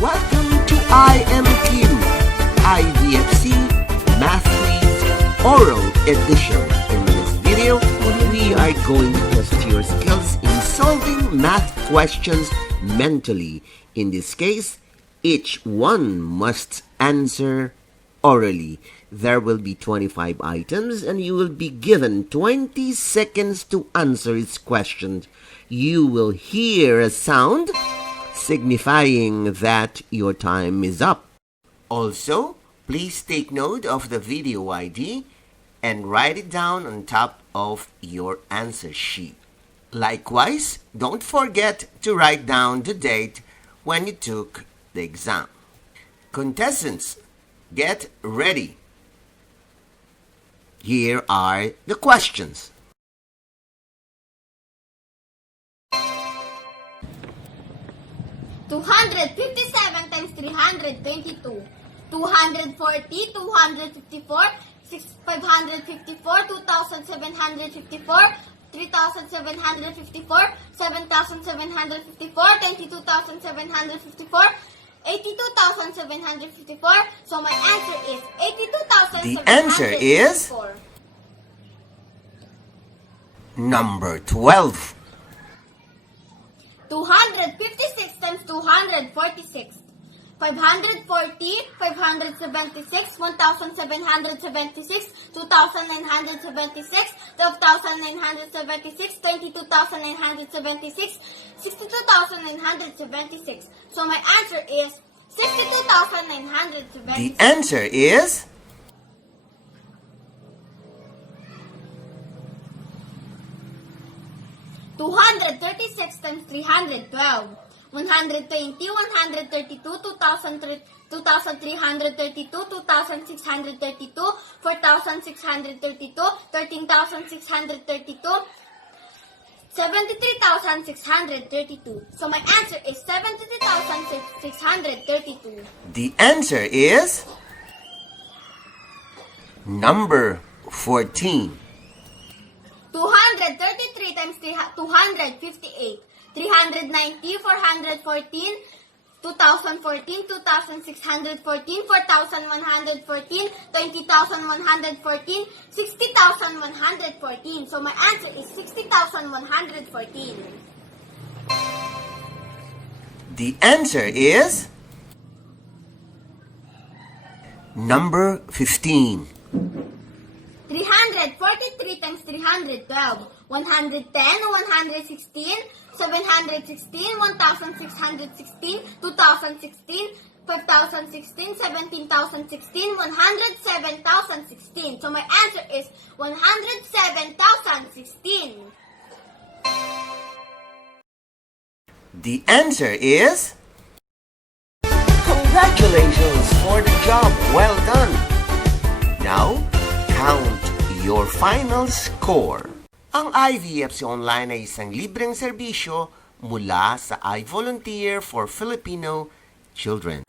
Welcome to IMQ, IVFC Math Oral Edition. In this video, we are going to test your skills in solving math questions mentally. In this case, each one must answer orally. There will be 25 items and you will be given 20 seconds to answer its question. You will hear a sound signifying that your time is up. Also, please take note of the video ID and write it down on top of your answer sheet. Likewise, don't forget to write down the date when you took the exam. Contestants, get ready. Here are the questions. $257 times 322, 240, 254, 554, 2,754, 3,754, 7,754, 22,754, 82,754. So my answer is 82,754. The answer is number 12. 256 times 246. 540, 576, 1,776, 2,976, 12,976, 22,976, 62,976. So my answer is 62,976. The answer is 236 times 312. 120, 132, 2,332, 2,632, 4,632, 13,632, 73,632. So my answer is 73,632. The answer is number 14. 233 times 258. 390, 414, 2014, 2,614, 4,114, 20,114, 60,114. So my answer is 60,114. The answer is number 15. 343 times 312. 110, 116, 716, 1,616, 2,016, 5,016, 17,016, 107,016. So my answer is 107,016. The answer is congratulations for the job well done. Now, count your final score. Ang IVFC Online ay isang libreng serbisyo mula sa I Volunteer for Filipino Children.